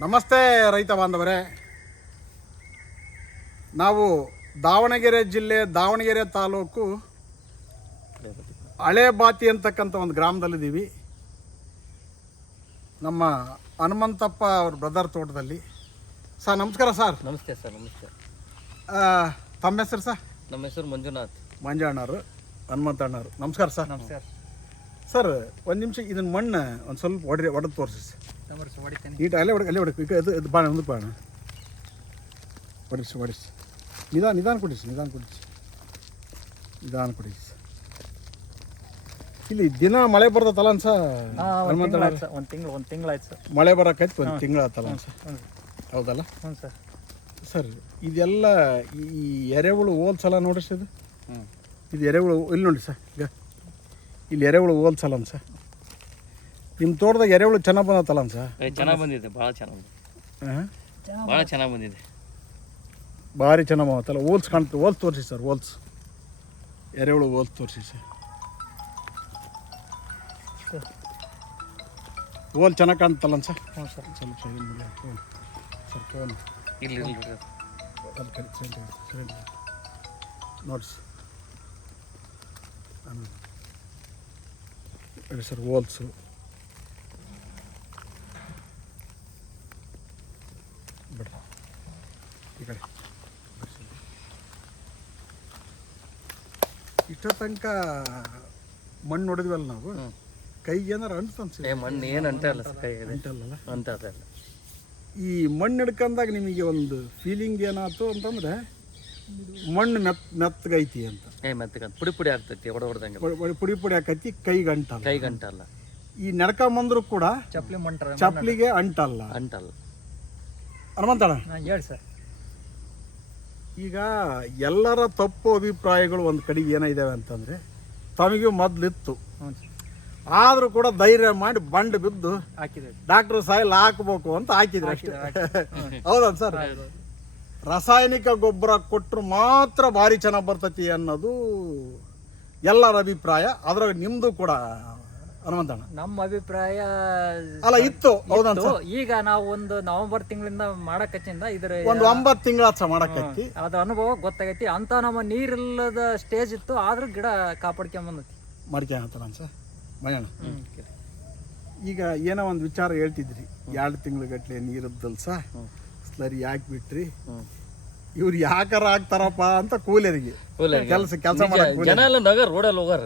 ನಮಸ್ತೆ ರೈತ ಬಾಂಧವರೇ. ನಾವು ದಾವಣಗೆರೆ ಜಿಲ್ಲೆ ದಾವಣಗೆರೆ ತಾಲೂಕು ಹಳೆ ಬಾತಿ ಅಂತಕ್ಕಂಥ ಒಂದು ಗ್ರಾಮದಲ್ಲಿದ್ದೀವಿ. ನಮ್ಮ ಹನುಮಂತಪ್ಪ ಅವ್ರ ಬ್ರದರ್ ತೋಟದಲ್ಲಿ. ಸರ್ ನಮಸ್ಕಾರ ಸರ್. ನಮಸ್ತೆ ಸರ್ ನಮಸ್ತೆ. ತಮ್ಮ ಹೆಸರು ಸರ್? ನಮ್ಮ ಹೆಸರು ಮಂಜುನಾಥ್. ಮಂಜಣ್ಣವರು ಹನುಮಂತಣ್ಣರು ನಮಸ್ಕಾರ ಸರ್. ನಮಸ್ಕಾರ. ಸರ್ ಒಂದು ನಿಮಿಷ ಇದನ್ನ ಮಣ್ಣು ಒಂದು ಸ್ವಲ್ಪ ಹೊಡೆ ಹೊಡೆದು ತೋರಿಸಿ ಸರ್. ಅಲ್ಲೇ ಹೊಡೆ ಅಲ್ಲೇ ಹೊಡೆ ಈಗ ಇದು ಇದು ಬಾಣ ಒಂದು ಬಾಣ. ಹೊಡಿಸಿ ಹೊಡಿಸಿ. ನಿಧಾನ ನಿಧಾನ ಕೊಡಿಸಿ ನಿಧಾನ ಕೊಡಿಸಿ. ನಿಧಾನ ಕೊಡಿಸಿ. ಇಲ್ಲಿ ದಿನ ಮಳೆ ಬರ್ತದಲ್ಲ ಅನ್ಸ? ಒಂದು ತಿಂಗಳು ಒಂದು ತಿಂಗಳಾಯ್ತು ಸರ್. ಮಳೆ ಬರೋಕೈತಿ ಒಂದು ತಿಂಗಳು ಆತಲ್ಲ ಅನ್ಸ? ಹೌದಲ್ಲ? ಹ್ಞೂ ಸರ್. ಸರ್ ಇದೆಲ್ಲ ಈ ಎರೆಹುಳು ಹೋಲ್ಸಲ ನೋಡ್ರಿ ಸರ್ ಇದು? ಹ್ಞೂ ಇದು ಎರೆಹುಳು ಇಲ್ಲಿ ನೋಡಿ ಸರ್ ಈಗ. ಇಲ್ಲಿ ಎರೆಹುಳು ಹೋಲ್ಸಲ್ಲ ಅನ್ಸ? ನಿಮ್ಮ ತೋಟದಾಗ ಎರೆಹುಳು ಚೆನ್ನಾಗಿ ಬಂದತ್ತಲ್ಲ ಅನ್ಸ? ಚೆನ್ನಾಗಿ ಬಂದಿದೆ ಭಾಳ ಚೆನ್ನಾಗಿ ಹಾಂ? ಭಾಳ ಚೆನ್ನಾಗಿ ಬಂದಿದೆ. ಭಾರಿ ಚೆನ್ನಾಗಿ ಬಂದತ್ತಲ್ಲ ಹೋಲ್ಸ್ ಕಾಣ್ತು ಹೋಲ್ಸ್ ತೋರಿಸಿ ಸರ್ ಹೋಲ್ಸ್. ಎರೆಹುಳು ಹೋಲ್ಸ್ ತೋರಿಸಿ ಸರ್. ಹೋಲ್ ಚೆನ್ನಾಗಿ ಕಾಣ್ತಲ್ಲ ಸರ್ ಹ್ಞೂ ಸರ್. ಸ್ವಲ್ಪ ಸರ್ ಫೋನ್ ಇಲ್ಲಿ ನೋಡಿ ಸರ್. ಆಮೇಲೆ. ಸರ್ ಹೋಲ್ಸು ಬಿಡ್ರಿ ಈ ಕಡೆ ಇಷ್ಟ ತನಕ ಮಣ್ಣು ಹೊಡೆದ್ವಲ್ಲ ನಾವು? ಕೈಗೆ ಏನಾರ ಏ ಮಣ್ಣು ಏನು ಸರ್ ಕೈ ಅಂಟಲ್ಲ ಅಂತ ಅದಲ್ಲ ಈ ಮಣ್ಣು ಹಿಡ್ಕೊಂಡಾಗ ನಿಮಗೆ ಒಂದು ಫೀಲಿಂಗ್ ಏನಾಯ್ತು ಅಂತಂದ್ರೆ ಮಣ್ಣು ಮೆತ್ ಮೆತ್ತಗೈತಿ ಅಂತ. ಏ ಮೆತ್ತಗ ಪುಡಿ ಪುಡಿ ಆಗ್ತೈತಿ ಹೊಡೆ ಹೊಡೆದಂಗೆ ಪುಡಿ- ಪುಡಿ- ಆಕೈತಿ ಕೈಗೆ ಅಂಟಲ್ಲ ಕೈ ಗಂಟಲ್ಲ. ಈ ನಡ್ಕೊಂಬಂದ್ರು ಕೂಡ ಚಪ್ಪಲಿ ಮಂಟ್ರ ಚಪ್ಲಿಗೆ ಅಂಟಲ್ಲ. ಅಂಟಲ್ಲ. ಹನುಮಂತಣ್ಣ. ಹೇಳಿ ಸರ್. ಈಗ ಎಲ್ಲರ ತಪ್ಪು ಅಭಿಪ್ರಾಯಗಳು ಒಂದು ಕಡೆಗೆ ಏನಿದ್ದಾವೆ ಅಂತಂದರೆ ತಮಗೆ ಮೊದ್ಲಿತ್ತು ಆದರೂ ಕೂಡ ಧೈರ್ಯ ಮಾಡಿ ಬಂಡ್ ಬಿದ್ದು ಹಾಕಿದೆ. ಡಾಕ್ಟರ್ ಸಾಯಿಲ್ ಹಾಕಬೇಕು ಅಂತ ಹಾಕಿದ್ರು ಅಷ್ಟೇ. ಹೌದಾ ಸರ್? ರಾಸಾಯನಿಕ ಗೊಬ್ಬರ ಕೊಟ್ಟರು ಮಾತ್ರ ಭಾರಿ ಚೆನ್ನಾಗಿ ಬರ್ತೈತಿ ಅನ್ನೋದು ಎಲ್ಲರ ಅಭಿಪ್ರಾಯ. ಅದ್ರಾಗ ನಿಮ್ಮದು ಕೂಡ ಹನುಮಂತಣ್ಣ. ನಮ್ಮ ಅಭಿಪ್ರಾಯ ಅಲ್ಲ ಇತ್ತು. ಹೌದಂತ ಇತ್ತು. ಈಗ ನಾವು ಒಂದು ನವೆಂಬರ್ ತಿಂಗಳಿಂದ ಮಾಡಕಚ್ಚಿಂದ ಇದ್ರ ಒಂದು ಒಂಬತ್ತು ತಿಂಗಳ ಮಾಡಕ್ಕೈತಿ ಅದ್ರ ಅನುಭವ ಗೊತ್ತಾಗೈತಿ. ಅಂತ ನಮ್ಮ ನೀರಿಲ್ಲದ ಸ್ಟೇಜ್ ಇತ್ತು ಆದ್ರೂ ಗಿಡ ಕಾಪಾಡ್ಕೊಂಡ್ ಬಂದೈತಿ. ಮಯಣ್ಣ. ಈಗ ಏನೋ ಒಂದು ವಿಚಾರ ಹೇಳ್ತಿದ್ರಿ. ಎರಡು ತಿಂಗಳ ನೀರದ್ದಲ್ ಸಹ ಸ್ಲರಿ ಯಾಕೆ ಬಿಟ್ರಿ? ಇವ್ರು ಯಾಕಾರ ಆಗ್ತಾರಪ್ಪ ಅಂತ ಕೂಲಿಯರಿಗೆ ಕೆಲಸ ಕೆಲಸ ಮಾಡಕ್ ಜನ ಎಲ್ಲ ನಗರ್ ರೋಡಲ್ಲಿ ಹೋಗಾರ.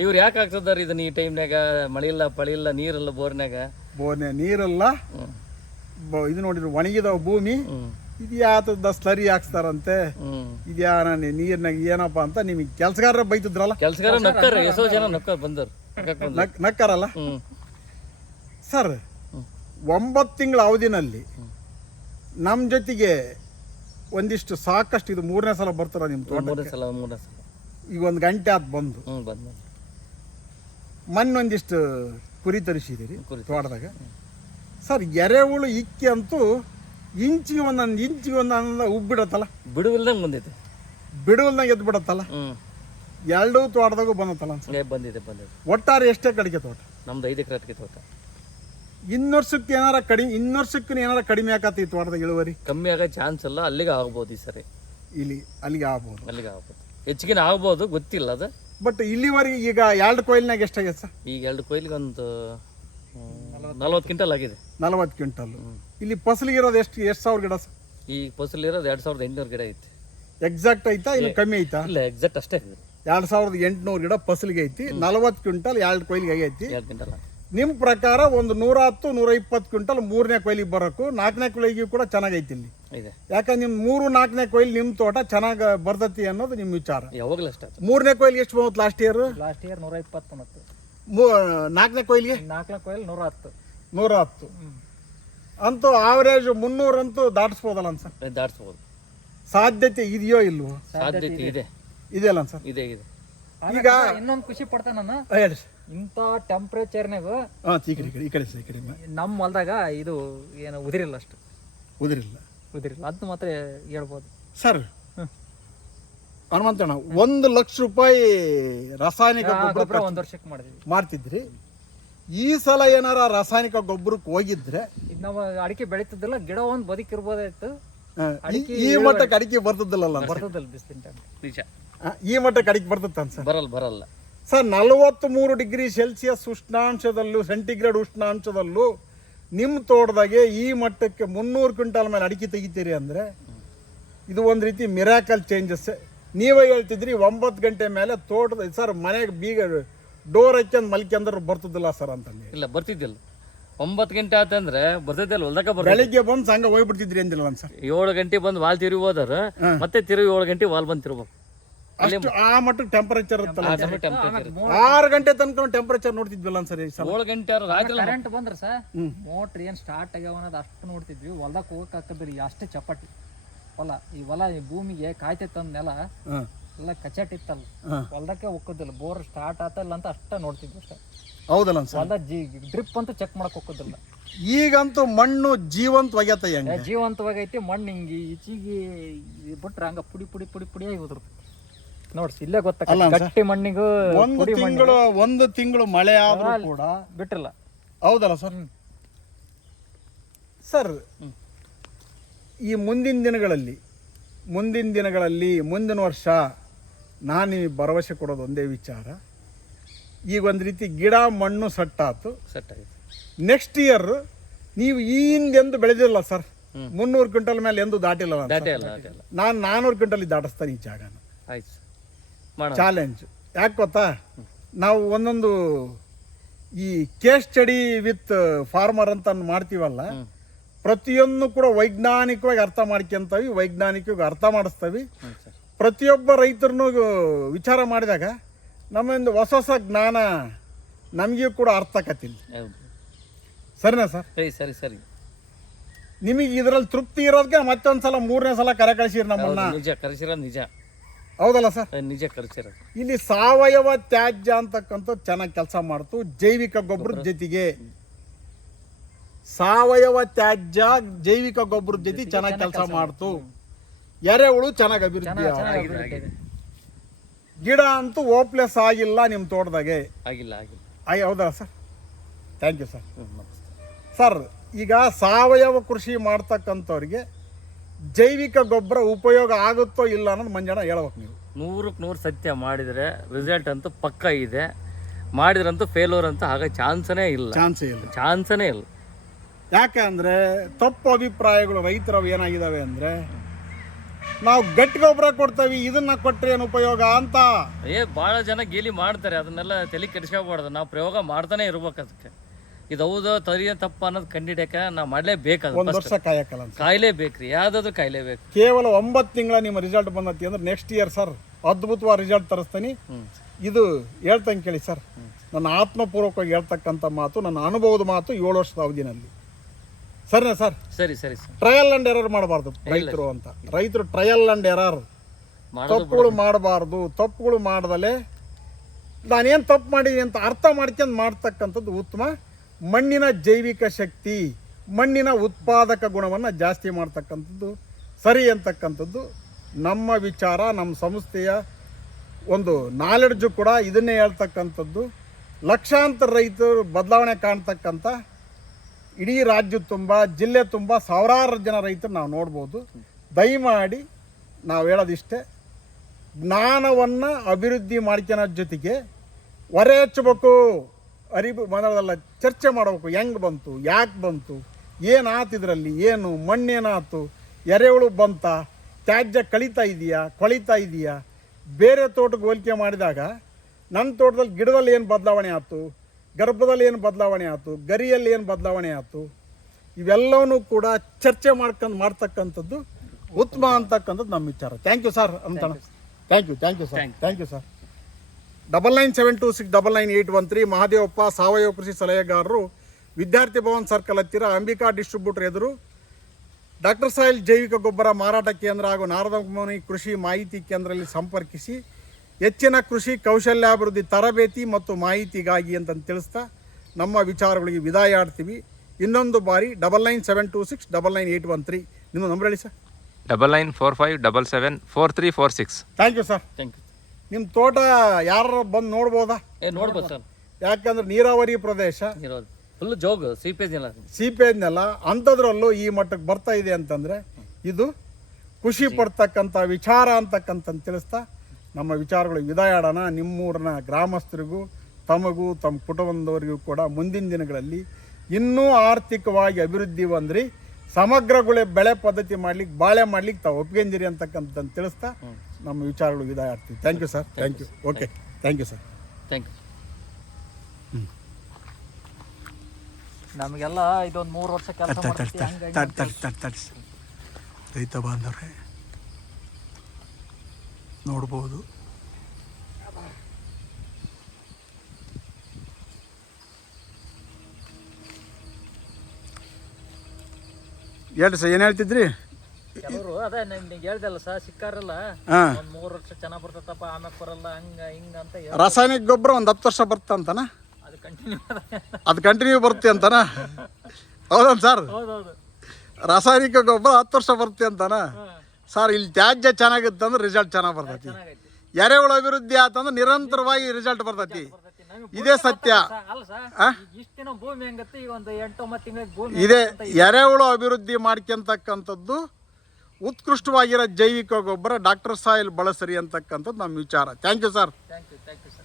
ಇವ್ರು ಯಾಕೆ ಆಗ್ತದಾರ ಇದನ್ನ ಈ ಟೈಮ್ನಾಗ ಮಳೆ ಇಲ್ಲ ಪಳಿ ಇಲ್ಲ ನೀರಿಲ್ಲ ಬೋರ್ನ್ಯಾಗ. ಬೋನೆ ನೀರಲ್ಲ. ಬ- ಇದು ನೋಡಿದ್ರು ಒಣಗಿದ ಭೂಮಿ. ಇದ್ಯಾತದ ಇದು ಯಾತದ ಸ್ಲರಿ ಹಾಕ್ಸ್ತಾರಂತೆ. ಇದ್ಯಾ ನೀರ್ನಾಗ ಏನಪ್ಪ ಅಂತ ನಿಮಗೆ ಕೆಲಸಗಾರರ ಬೈತಿದ್ರಲ್ಲ? ಕೆಲ್ಸಗಾರ ನಕ್ಕಾರ ಎಷ್ಟೋ ಜನ ನಕ್ಕ ಬಂದರು. ನಕ್ ನಕ್ಕಾರಲ್ಲ? ಹ್ಮ್. ಸರ್ ಒಂಬತ್ತು ತಿಂಗಳ ಅವಧಿನಲ್ಲಿ ನಮ್ಮ ಜೊತೆಗೆ ಒಂದಿಷ್ಟು ಸಾಕಷ್ಟು ಇದು ಮೂರನೇ ಸಲ ಬರ್ತಾರ ನಿಮ್ಮ ತೋಟ ಮೂರನೇ ಸಲ ಮೂರನೇ ಸಲ. ಈಗ ಒಂದು ಗಂಟೆ ಆತ್ ಬಂದು ಬಂದು. ಒಂದಿಷ್ಟು ಕುರಿ ತರಿಸಿದ್ದೀರಿ ಕುರಿ. ತೋಟದಾಗ. ಸರ್ ಎರೆಹುಳು ಇಕ್ಕಿ ಅಂತೂ ಇಂಚಿಗೆ ಒಂದೊಂದು ಇಂಚಿಗೆ ಒಂದೊಂದು ಉಬ್ಬಿಡತ್ತಲ್ಲ? ಬಿಡುವಿಲ್ದಂಗೆ ಬಂದೈತೆ. ಬಿಡುವಲ್ನಾಗ ಎದ್ದು ಬಿಡತ್ತಲ್ಲ ಹ್ಞೂ ಎರಡೂ ತೋಟದಾಗೂ ಬಂದತ್ತಲ್ಲ ಅನ್ಸ ಬಂದಿದೆ ಬಂದಿದೆ. ಒಟ್ಟಾರೆ ಎಷ್ಟೇ ಕಡಿಕೆ ತೋಟ? ನಮ್ದು ಐದು ಎಕರೆ ಅಡಿಕೆ ತೋಟ. ಇನ್ನೊರ್ಷಕ್ಕೆ ಏನಾರ ಕಡಿಮೆ ಇನ್ನೊರ್ಷಕ್ಕೆ ಏನಾರ ಕಡಿಮೆ ಆಕತ್ತಿ ಈ ತೋಟದಾಗ ಇಳುವರಿ? ಕಮ್ಮಿ ಆಗೋ ಚಾನ್ಸ್ ಇಲ್ಲ ಅಲ್ಲಿಗೆ ಆಗ್ಬೋದು ಈ ಸರಿ. ಇಲ್ಲಿ ಅಲ್ಲಿಗೆ ಆಗ್ಬೋದು. ಅಲ್ಲಿಗೆ ಆಗ್ಬೋದು. ಹೆಚ್ಚಿಗೆ ಆಗ್ಬೋದು ಗೊತ್ತಿಲ್ಲ ಅದು. ಬಟ್ ಇಲ್ಲಿವರೆಗೆ ಈಗ ಎರಡು ಕೊಯ್ಲಿನಾಗ ಎಷ್ಟಾಗಿದೆ ಸರ್? ಈಗ ಎರಡು ಕೊಯ್ಲಿಗೆ ಒಂದು ನಲ್ವತ್ತು ಕ್ವಿಂಟಲ್ ಆಗಿದೆ. ನಲವತ್ತು ಕ್ವಿಂಟಲ್. ಇಲ್ಲಿ ಫಸಲಿಗೆ ಇರೋದು ಎಷ್ಟು ಎಷ್ಟು ಸಾವಿರ ಗಿಡ ಸರ್? ಈ ಫಸಲು ಇರೋದು ಎರಡು ಸಾವಿರದ ಎಂಟುನೂರು ಗಿಡ ಐತಿ. ಎಕ್ಸಾಕ್ಟ್ ಐತಾ ಇಲ್ಲ ಕಮ್ಮಿ ಐತಾ? ಇಲ್ಲ ಎಕ್ಸಾಕ್ಟ್ ಅಷ್ಟೇ ಎರಡು ಸಾವಿರದ ಎಂಟುನೂರು ಗಿಡ ಫಸಲಿಗೆ ಐತಿ. ನಲವತ್ತು ಕ್ವಿಂಟಲ್ ಎರಡು ಕೊಯ್ಲಿಗೆ ಆಗೈತಿ ಎರಡು ಕ್ವಿಂಟಲ್ ನಿಮ್ಮ ಪ್ರಕಾರ ಒಂದು ನೂರ ಹತ್ತು ನೂರ ಇಪ್ಪತ್ತು ಕ್ವಿಂಟಲ್ ಮೂರನೇ ಕೊಯ್ಲಿಗೆ ಬರೋಕ್ಕೂ ನಾಲ್ಕನೇ ಕೊಯ್ಲಿಗೂ ಕೂಡ ಚೆನ್ನಾಗೈತಿ ಇಲ್ಲಿ. ಇದೆ. ಯಾಕಂದ್ರೆ ನಿಮ್ಮ ಮೂರು ನಾಲ್ಕನೇ ಕೊಯ್ಲಿ ನಿಮ್ಮ ತೋಟ ಚೆನ್ನಾಗಿ ಬರ್ತೈತಿ ಅನ್ನೋದು ನಿಮ್ಮ ವಿಚಾರ. ಯಾವಾಗಲೂ ಅಷ್ಟೇ ಮೂರನೇ ಕೊಯ್ಲಿಗೆ ಎಷ್ಟು ಬಂತು ಲಾಸ್ಟ್ ಇಯರ್ ಲಾಸ್ಟ್ ಇಯರ್ ನೂರ ಇಪ್ಪತ್ತು ಮತ್ತು ನಾಲ್ಕನೇ ಕೊಯ್ಲಿಗೆ? ನಾಲ್ಕನೇ ಕೊಯ್ಲು ನೂರ ಹತ್ತು ನೂರ ಹತ್ತು ಅಂತೂ ಆವರೇಜ್ ಮುನ್ನೂರಂತೂ ದಾಟಿಸ್ಬೋದಲ್ಲ ಸರ್ ದಾಟಿಸ್ಬೋದು. ಸಾಧ್ಯತೆ ಇದೆಯೋ ಇಲ್ವೋ? ಸಾಧ್ಯತೆ ಇದೆ. ಇದೆಯಲ್ಲ ಸರ್ ಇದೆ ಇದೆ. ಈಗ ಇನ್ನೊಂದು ಖುಷಿ ಪಡ್ತೇನೆ ನಾನು. ಇಂಥ ಟೆಂಪ್ರೇಚರ್ನಾಗ ಹಾಂ ಈ ಕಡೆ ಈ ಕಡೆ ಈ ಕಡೆ ಈ ಕಡೆ ನಮ್ಮ ಹೊಲ್ದಾಗ ಇದು ಏನು ಉದಿರಿಲ್ಲ ಅಷ್ಟು. ಉದಿರಿಲ್ಲ. ಉದಿರಿಲ್ಲ. ಅದು ಮಾತ್ರ ಹೇಳ್ಬೋದು. ಸರ್. ಹನುಮಂತಣ್ಣ ಒಂದು ಲಕ್ಷ ರೂಪಾಯಿ ರಾಸಾಯನಿಕ ಗೊಬ್ಬರ ಒಂದು ವರ್ಷಕ್ಕೆ ಮಾಡಿದ್ವಿ ಮಾಡ್ತಿದ್ರಿ ಈ ಸಲ ಏನಾರ ರಾಸಾಯನಿಕ ಗೊಬ್ಬರಕ್ಕೆ ಹೋಗಿದ್ರೆ ನಾವು ಅಡಿಕೆ ಬೆಳೀತಿದ್ದಿಲ್ಲ ಗಿಡ ಒಂದು ಬದುಕಿರ್ಬೋದಾಯ್ತು. ಈ- ಈ ಮಟ್ಟಕ್ಕೆ ಅಡಿಕೆ ಬರ್ತದಲ್ಲ ಸರ್ ಬರ್ತದಲ್ಲ ಬಿಸಿಲಿನ ಟೈಮ್ ನಿಜ. ಈ ಮಟ್ಟಕ್ಕೆ ಅಡಿಕೆ ಬರ್ತದೆ ಸರ್? ಬರಲ್ಲ ಬರಲ್ಲ. ಸರ್ ನಲವತ್ತ್ ಮೂರು ಡಿಗ್ರಿ ಸೆಲ್ಸಿಯಸ್ ಉಷ್ಣಾಂಶದಲ್ಲೂ ಸೆಂಟಿಗ್ರೇಡ್ ಉಷ್ಣಾಂಶದಲ್ಲೂ ನಿಮ್ಮ ತೋಟದಾಗೆ ಈ ಮಟ್ಟಕ್ಕೆ ಮುನ್ನೂರು ಕ್ವಿಂಟಾಲ್ ಮೇಲೆ ಅಡಿಕೆ ತೆಗಿತೀರಿ ಅಂದರೆ ಇದು ಒಂದು ರೀತಿ ಮಿರಾಕಲ್ ಚೇಂಜಸ್ ನೀವೇ ಹೇಳ್ತಿದ್ರಿ ಒಂಬತ್ತು ಗಂಟೆ ಮೇಲೆ ತೋಟದ ಸರ್ ಮನೆಗೆ ಬೀಗ ಡೋರ್ ಹಚ್ಚಂದು ಮಲ್ಕ್ಯಂದ್ರೆ ಬರ್ತದಿಲ್ಲ ಸರ್ ಅಂತಂದು. ಇಲ್ಲ ಬರ್ತಿದ್ದಿಲ್ಲ. ಒಂಬತ್ತು ಗಂಟೆ ಆತಂದ್ರೆ ಬರ್ತಿದ್ದಿಲ್ಲ ಹೊಲ್ದಕ್ಕ ಬರ್ ಬೆಳಿಗ್ಗೆ ಬಂದು ಸಂಘ ಹೋಗ್ಬಿಡ್ತಿದ್ರಿ ಅಂದಿಲ್ಲ ಸರ್. ಏಳು ಗಂಟೆ ಬಂದು ವಾಲ್ ತಿರುಗಿ ಹೋದಾರ ಮತ್ತೆ ತಿರುಗಿ ಏಳು ಗಂಟೆ ವಾಲ್ ಬಂದು ತಿರ್ಬೇಕು ಅಷ್ಟು ಆ ಮಟ್ಟಕ್ಕೆ ಟೆಂಪರೇಚರ್ ಇರುತ್ತಲ್ಲ ಆರು ಗಂಟೆ ತನಕ ಟೆಂಪರೇಚರ್ ನೋಡ್ತಿದ್ವಲ್ಲ ಸರ್ ಏಳು ಗಂಟೆ ರಾತ್ರಿ ಕರೆಂಟ್ ಬಂದ್ರೆ ಸರ್ ಮೋಟ್ರ್ ಏನು ಸ್ಟಾರ್ಟ್ ಆಗ್ಯಾವ ಅನ್ನೋದು ಅಷ್ಟು ನೋಡ್ತಿದ್ವಿ. ಹೊಲ್ದಾಗ ಹೋಗಕ್ಕೆ ಹಾಕಿದ್ರಿ ಅಷ್ಟೇ ಚಪಾಟಿ ಹೊಲ ಈ ಹೊಲ ಈ ಭೂಮಿಗೆ ಕಾಯ್ತೈತೆ ತಂದ ನೆಲ ಎಲ್ಲ ಎಲ್ಲ ಕಚಾಟಿತ್ತಲ್ಲ ಹೊಲ್ದಕ್ಕೆ ಹೋಗೋದಿಲ್ಲ ಬೋರ್ ಸ್ಟಾರ್ಟ್ ಆತಲ್ಲ ಅಂತ ಅಷ್ಟೇ ನೋಡ್ತಿದ್ವಿ ಅಷ್ಟೇ. ಹೌದಲ್ಲ ಸರ್? ಹೊಲ್ದಾಗ ಜಿ ಡ್ರಿಪ್ ಅಂತ ಚೆಕ್ ಮಾಡಕ್ ಹೋಗೋದಿಲ್ಲ ಈಗಂತೂ ಮಣ್ಣು ಹೆಂಗೆ? ಜೀವಂತವಾಗೈತಿ ಮಣ್ಣು ಹಿಂಗೆ ಈಚಿಗೆ ಬಿಟ್ರೆ ಹಂಗ ಪುಡಿ ಪುಡಿ ಪುಡಿ ಪುಡಿಯಾಗಿ ಉದುರ್ತೈತಿ ನೋಡ್ಸಿ ಇಲ್ಲೇ ಗೊತ್ತಾಗಲ್ಲ. ಗಟ್ಟಿ ಮಣ್ಣಿಗೂ ಒಂದು ಪುಡಿ ತಿಂಗಳು ಒಂದು ತಿಂಗಳು ಮಳೆ ಆದ್ರೂ ಕೂಡ ಬಿಟ್ಟಿಲ್ಲ. ಹೌದಲ್ಲ ಸರ್? ಸರ್ ಈ ಮುಂದಿನ ದಿನಗಳಲ್ಲಿ ಮುಂದಿನ ದಿನಗಳಲ್ಲಿ ಮುಂದಿನ ವರ್ಷ ನಾನು ನಿಮಗೆ ಭರವಸೆ ಕೊಡೋದು ಒಂದೇ ವಿಚಾರ. ಈಗ ಒಂದು ರೀತಿ ಗಿಡ ಮಣ್ಣು ಸಟ್ಟಾತು. ಸೆಟ್ ಆಗಿದೆ ನೆಕ್ಸ್ಟ್ ಇಯರ್ ನೀವು ಈ ಹಿಂದೆಂದು ಬೆಳೆದಿಲ್ಲ ಸರ್. ಮುನ್ನೂರು ಕ್ವಿಂಟಲ್ ಮೇಲೆ ಎಂದು ದಾಟಿಲ್ಲ ನಾನು ದಾಟೆ ಅಲ್ಲ ದಾಟೆ ಅಲ್ಲ ನಾನು ನಾನ್ನೂರು ಕ್ವಿಂಟಲ್ ದಾಟಿಸ್ತಾನೆ ಈ ಜಾಗನ. ಆಯ್ತು ಚಾಲೆಂಜ್ ಯಾಕೆ ಗೊತ್ತಾ? ನಾವು ಒಂದೊಂದು ಈ ಕೇಸ್ ಸ್ಟಡಿ ವಿತ್ ಫಾರ್ಮರ್ ಅಂತ ಮಾಡ್ತೀವಲ್ಲ ಪ್ರತಿಯೊಂದು ಕೂಡ ವೈಜ್ಞಾನಿಕವಾಗಿ ಅರ್ಥ ಮಾಡ್ಕೊಂತವಿ ವೈಜ್ಞಾನಿಕವಾಗಿ ಅರ್ಥ ಮಾಡಿಸ್ತೀವಿ. ಪ್ರತಿಯೊಬ್ಬ ರೈತರನ್ನು ವಿಚಾರ ಮಾಡಿದಾಗ ನಮ್ಮಿಂದ ಹೊಸ ಹೊಸ ಜ್ಞಾನ ನಮಗೂ ಕೂಡ ಅರ್ಥ ಆಕತ್ತಿಲ್ಲ ಸರಿನಾ ಸರ್? ಸರಿ ಸರಿ ಸರಿ. ನಿಮಗೆ ಇದರಲ್ಲಿ ತೃಪ್ತಿ ಇರೋದಕ್ಕೆ ಮತ್ತೊಂದು ಸಲ ಮೂರನೇ ಸಲ ಕರೆ ಕಳಿಸಿರಿ ನಮ್ಮನ್ನ. ನಿಜ ಕರೆಸಿರೋದು ನಿಜ. ಹೌದಲ್ಲ ಸರ್? ನಿಜ ಕರೆಸಿರೋದು ಇಲ್ಲಿ ಸಾವಯವ ತ್ಯಾಜ್ಯ ಅಂತಕ್ಕಂಥ ಚೆನ್ನಾಗಿ ಕೆಲಸ ಮಾಡ್ತು ಜೈವಿಕ ಗೊಬ್ಬರದ ಜೊತೆಗೆ ಸಾವಯವ ತ್ಯಾಜ್ಯ ಜೈವಿಕ ಗೊಬ್ಬರದ ಜೊತೆ ಚೆನ್ನಾಗಿ ಕೆಲಸ ಮಾಡ್ತು. ಎರೆಹುಳು ಚೆನ್ನಾಗಿ ಅಭಿವೃದ್ಧಿ ಗಿಡ ಅಂತೂ ಓಪ್ಲೆಸ್ ಆಗಿಲ್ಲ ನಿಮ್ಮ ತೋಟದಾಗೆ. ಆಗಿಲ್ಲ ಆಗಿಲ್ಲ. ಆಗಿ ಹೌದಾ sir? Thank you sir sir ಈಗ ಸಾವಯವ ಕೃಷಿ ಮಾಡ್ತಕ್ಕಂಥವ್ರಿಗೆ ಜೈವಿಕ ಗೊಬ್ಬರ ಉಪಯೋಗ ಆಗುತ್ತೋ ಇಲ್ಲ ಅನ್ನೋದು ಮಂಜಾನ ಹೇಳ್ಬೇಕು ನೀವು. ನೂರಕ್ಕೆ ನೂರು ಸತ್ಯ ಮಾಡಿದರೆ ರಿಸಲ್ಟ್ ಅಂತೂ ಪಕ್ಕ ಇದೆ. ಮಾಡಿದ್ರಂತೂ ಫೇಲ್ಯೂರ್ ಅಂತ ಆಗ ಚಾನ್ಸನೇ ಇಲ್ಲ. ಚಾನ್ಸೇ ಇಲ್ಲ. ಚಾನ್ಸನೇ ಇಲ್ಲ. ಯಾಕೆ ಅಂದರೆ ತಪ್ಪು ಅಭಿಪ್ರಾಯಗಳು ರೈತರ ಏನಾಗಿದ್ದಾವೆ ಅಂದರೆ ನಾವು ಗಟ್ಟಿ ಗೊಬ್ಬರ ಕೊಡ್ತೇವೆ ಇದನ್ನ ಕೊಟ್ಟರೆ ಏನು ಉಪಯೋಗ ಅಂತ. ಏ ಭಾಳ ಜನ ಗೇಲಿ ಮಾಡ್ತಾರೆ ಅದನ್ನೆಲ್ಲ ತಲೆ ಕೆಡಿಸ್ಕೋಬಾರ್ದು ನಾವು ಪ್ರಯೋಗ ಮಾಡ್ತಾನೆ ಇರ್ಬೇಕು ಅದಕ್ಕೆ. ಇದು ಹೌದು ತರಿಯ ತಪ್ಪ ಅನ್ನೋದು ಕಂಡಿಡಿಯಕ್ಕೆ ನಾವು ಮಾಡಲೇಬೇಕು ಒಂದು ವರ್ಷ ಕಾಯಕಲ್ಲ ಕಾಯಿಲೆ ಬೇಕ್ರಿ ಯಾವ್ದಾದ್ರು ಕಾಯ್ಲೇಬೇಕು. ಕೇವಲ ಒಂಬತ್ತು ತಿಂಗಳ ನಿಮ್ಮ ರಿಸಲ್ಟ್ ಬಂದತಿ ಅಂದ್ರೆ ನೆಕ್ಸ್ಟ್ ಇಯರ್ ಸರ್ ಅದ್ಭುತವಾದ ರಿಸಲ್ಟ್ ತರಿಸ್ತೀನಿ. ಇದು ಹೇಳ್ತಂಗೆ ಕೇಳಿ ಸರ್ ನನ್ನ ಆತ್ಮಪೂರ್ವಕವಾಗಿ ಹೇಳ್ತಕ್ಕಂಥ ಮಾತು ನನ್ನ ಅನುಭವದ ಮಾತು ಏಳು ವರ್ಷದ ಅವಧಿನಲ್ಲಿ. ಸರಿನಾ ಸರ್ ಸರಿ ಸರಿ ಸರ್ ಟ್ರಯಲ್ ಅಂಡ್ ಎರರ್ ಮಾಡಬಾರ್ದು ರೈತರು ಅಂತ. ರೈತರು ಟ್ರಯಲ್ ಅಂಡ್ ಎರರ್ ಮಾಡೋದು ತಪ್ಪುಗಳು ಮಾಡಬಾರ್ದು ತಪ್ಪುಗಳು ಮಾಡ್ದಲೆ ನಾನೇನು ತಪ್ಪು ಮಾಡಿದ್ದೀನಿ ಅಂತ ಅರ್ಥ ಮಾಡ್ಕೊಂಡು ಮಾಡ್ತಕ್ಕಂಥದ್ದು ಉತ್ತಮ. ಮಣ್ಣಿನ ಜೈವಿಕ ಶಕ್ತಿ, ಮಣ್ಣಿನ ಉತ್ಪಾದಕ ಗುಣವನ್ನು ಜಾಸ್ತಿ ಮಾಡ್ತಕ್ಕಂಥದ್ದು, ಸರಿ ಅಂತಕ್ಕಂಥದ್ದು ನಮ್ಮ ವಿಚಾರ, ನಮ್ಮ ಸಂಸ್ಥೆಯ ಒಂದು ನಾಲೆಡ್ಜು ಕೂಡ ಇದನ್ನೇ ಹೇಳ್ತಕ್ಕಂಥದ್ದು. ಲಕ್ಷಾಂತರ ರೈತರು ಬದಲಾವಣೆ ಕಾಣ್ತಕ್ಕಂಥ ಇಡೀ ರಾಜ್ಯ ತುಂಬ, ಜಿಲ್ಲೆ ತುಂಬ, ಸಾವಿರಾರು ಜನ ರೈತರು ನಾವು ನೋಡ್ಬೋದು. ದಯಮಾಡಿ ನಾವು ಹೇಳೋದಿಷ್ಟೇ, ಜ್ಞಾನವನ್ನು ಅಭಿವೃದ್ಧಿ ಮಾಡ್ಕೊಳ್ಳೋ ಜೊತೆಗೆ, ಹೊರೆ ಹಚ್ಚಬೇಕು. ಅರಿವು ಮಾಡೋದಲ್ಲ ಚರ್ಚೆ ಮಾಡಬೇಕು ಹೆಂಗೆ ಬಂತು ಯಾಕೆ ಬಂತು ಏನಾತು ಇದರಲ್ಲಿ ಏನು ಮಣ್ಣೇನಾತು ಎರೆಹುಳು ಬಂತ ತ್ಯಾಜ್ಯ ಕಳೀತಾ ಇದೆಯಾ ಕೊಳಿತಾ ಇದೆಯಾ? ಬೇರೆ ತೋಟಕ್ಕೆ ಹೋಲಿಕೆ ಮಾಡಿದಾಗ ನನ್ನ ತೋಟದಲ್ಲಿ ಗಿಡದಲ್ಲಿ ಏನು ಬದಲಾವಣೆ ಆಯಿತು ಗರ್ಭದಲ್ಲಿ ಏನು ಬದಲಾವಣೆ ಆಯಿತು ಗರಿಯಲ್ಲಿ ಏನು ಬದಲಾವಣೆ ಆಯಿತು ಇವೆಲ್ಲವನ್ನೂ ಕೂಡ ಚರ್ಚೆ ಮಾಡ್ಕೊಂಡು ಮಾಡ್ತಕ್ಕಂಥದ್ದು ಉತ್ತಮ ಅಂತಕ್ಕಂಥದ್ದು ನಮ್ಮ ವಿಚಾರ. ಥ್ಯಾಂಕ್ ಯು ಸರ್ ಅಂತ thank you thank you sir thank you sir double nine seven two six double nine eight one three Mahadevappa ಸಾವಯವ ಕೃಷಿ ಸಲಹೆಗಾರರು ವಿದ್ಯಾರ್ಥಿ ಭವನ್ ಸರ್ಕಲ್ ಹತ್ತಿರ ಅಂಬಿಕಾ ಡಿಸ್ಟ್ರಿಬ್ಯೂಟರ್ ಎದುರು ಡಾಕ್ಟರ್ ಸಾಯಿಲ್ ಜೈವಿಕ ಗೊಬ್ಬರ ಮಾರಾಟ ಕೇಂದ್ರ ಹಾಗೂ ನಾರದಮುನಿ ಕೃಷಿ ಮಾಹಿತಿ ಕೇಂದ್ರದಲ್ಲಿ ಸಂಪರ್ಕಿಸಿ ಹೆಚ್ಚಿನ ಕೃಷಿ ಕೌಶಲ್ಯಾಭಿವೃದ್ಧಿ ತರಬೇತಿ ಮತ್ತು ಮಾಹಿತಿಗಾಗಿ ಅಂತ ತಿಳಿಸ್ತಾ ನಮ್ಮ ವಿಚಾರಗಳಿಗೆ ವಿದಾಯ ಆಡ್ತೀವಿ. ಇನ್ನೊಂದು ಬಾರಿ double nine seven two six double nine eight one three. ನಿಮ್ಮ ನಂಬರ್ ಹೇಳಿ sir. Double nine four five double seven four three four six. Thank you sir thank you ನಿಮ್ಮ ತೋಟ ಯಾರು ಬಂದು ನೋಡ್ಬೋದಾ? ಏ ನೋಡ್ಬೋದು ಸರ್. ಯಾಕಂದ್ರೆ ನೀರಾವರಿ ಪ್ರದೇಶ. ಇರೋದು ಫುಲ್ ಜೋಗ್ ಸೀಪೇಜ್ ಇಲ್ಲ ಸೀಪೇಜ್ನೆಲ್ಲ ಅಂಥದ್ರಲ್ಲೂ ಈ ಮಟ್ಟಕ್ಕೆ ಬರ್ತಾ ಇದೆ ಅಂತಂದರೆ ಇದು ಖುಷಿ ಪಡ್ತಕ್ಕಂಥ ವಿಚಾರ ಅಂತಕ್ಕಂಥ ತಿಳಿಸ್ತಾ ನಮ್ಮ ವಿಚಾರಗಳಿಗೆ ವಿದಾಯಾಡೋಣ ನಿಮ್ಮೂರಿನ ಗ್ರಾಮಸ್ಥರಿಗೂ ತಮಗೂ ತಮ್ಮ ಕುಟುಂಬದವರಿಗೂ ಕೂಡ ಮುಂದಿನ ದಿನಗಳಲ್ಲಿ ಇನ್ನೂ ಆರ್ಥಿಕವಾಗಿ ಅಭಿವೃದ್ಧಿ ಬಂದ್ರಿ ಸಮಗ್ರ ಗುಳೆ ಬೆಳೆ ಪದ್ಧತಿ ಮಾಡ್ಲಿಕ್ಕೆ ಬಾಳೆ ಮಾಡ್ಲಿಕ್ಕೆ ತಾವು ಒಪ್ಕೊಂಡಿರಿ ಅಂತಕ್ಕಂಥ ತಿಳಿಸ್ತಾ ನಮ್ಮ ವಿಚಾರಗಳು ವಿದಾಯ ಆಗ್ತೀವಿ thank you sir thank you okay thank you sir thank you ನಮಗೆಲ್ಲ ಇದೊಂದು ಮೂರು ವರ್ಷ ಕೆಲಸ ಮಾಡ್ತೀವಿ ಹಂಗಾಗಿ ತಡಿ ತಡಿ ತಡಿ ತಡಿ. ರೈತ ಬಾಂಧವ್ರೆ ನೋಡ್ಬೋದು. ಹೇಳ್ರಿ ಸರ್ ಏನು ಹೇಳ್ತಿದ್ರಿ? ಕೆಲವರು ಅದೇ ನಿಮ್ಗೆ ಹೇಳ್ದಲ್ಲ ಸರ್ ಸಿಕ್ಕಾರಲ್ಲ. ಹಾಂ. ಒಂದ್ ಮೂರು ವರ್ಷ ಚೆನ್ನಾಗ್ ಬರ್ತತಪ್ಪ ಆಮ್ಯಾಗ ಬರಲ್ಲ ಹಂಗ ಹಿಂಗ ಅಂತ ಹೇಳ್- ರಾಸಾಯನಿಕ ಗೊಬ್ಬರ ಒಂದು ಹತ್ತು ವರ್ಷ ಬರ್ತಂತನ ಅದು ಕಂಟಿನ್ಯೂ ಅದು ಕಂಟಿನ್ಯೂ ಬರುತ್ತೆ ಅಂತನ? ಹೌದನ್ ಸರ್? ಹೌದೌದು. ರಾಸಾಯನಿಕ ಗೊಬ್ಬರ ಹತ್ತು ವರ್ಷ ಬರುತ್ತೆ ಅಂತಾನ? ಸರ್ ಇಲ್ಲಿ ತ್ಯಾಜ್ಯ ಚೆನ್ನಾಗಿತ್ತಂದ್ರೆ ರಿಸಲ್ಟ್ ಚೆನ್ನಾಗಿ ಬರ್ತೈತಿ. ಚೆನ್ನಾಗೈತಿ. ಎರೆಹುಳ ಅಭಿವೃದ್ಧಿ ಆತಂದ್ರೆ ನಿರಂತರವಾಗಿ ರಿಸಲ್ಟ್ ಬರ್ತೈತಿ. ಇದೇ ಸತ್ಯ. ಇದೆ ಅಲ್ಲ ಸರ್ ಆ? ಇಷ್ಟ ಭೂಮಿ ಹೆಂಗತ್ತೆ ಈಗ ಒಂದು ಎಂಟು ಒಂಬತ್ತು ತಿಂಗಳಿಗೆ ಭೂಮಿ ಇದೇ. ಎರೆಹುಳು ಅಭಿವೃದ್ಧಿ ಮಾಡ್ಕೊಂತಕ್ಕಂಥದ್ದು ಉತ್ಕೃಷ್ಟವಾಗಿರೋ ಜೈವಿಕ ಗೊಬ್ಬರ ಡಾಕ್ಟರ್ ಸಾಯಿಲ್ ಬಳಸರಿ ಅಂತಕ್ಕಂಥದ್ದು ನಮ್ಮ ವಿಚಾರ. Thank you sir thank you thank you sir